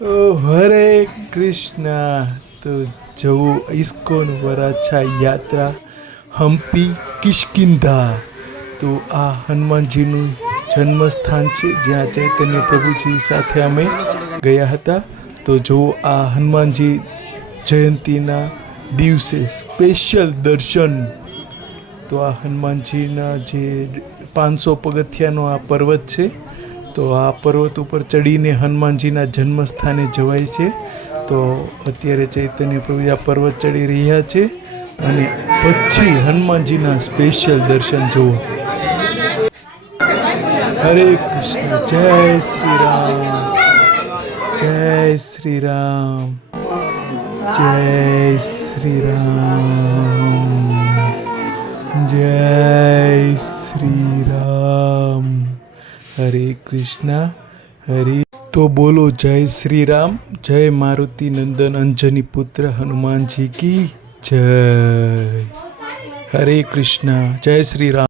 હરે કૃષ્ણ. તો જવું ઇસ્કોન વરાછા યાત્રા હમ્પી કિષ્કિંધા. તો આ હનુમાનજીનું જન્મસ્થાન છે જ્યાં ચૈતન્ય પ્રભુજી સાથે અમે ગયા હતા. તો જો આ હનુમાનજી જયંતીના દિવસે સ્પેશિયલ દર્શન. તો આ હનુમાનજીના જે 500 પગથિયાનો આ પર્વત છે. તો આ પર્વત ઉપર ચડીને હનુમાનજીના જન્મસ્થાને જવાય છે. તો અત્યારે ચૈતન્ય પ્રભુ આ પર્વત ચડી રહ્યા છે અને પછી હનુમાનજીના સ્પેશિયલ દર્શન જુઓ. હરે કૃષ્ણ. જય શ્રી રામ. જય શ્રી રામ. જય શ્રી રામ. જય શ્રી રામ. હરે કૃષ્ણ. હરે. તો બોલો જય શ્રી રામ. જય મારુતિ નંદન અંજની પુત્ર હનુમાનજી કી જય. હરે કૃષ્ણ. જય શ્રી રામ.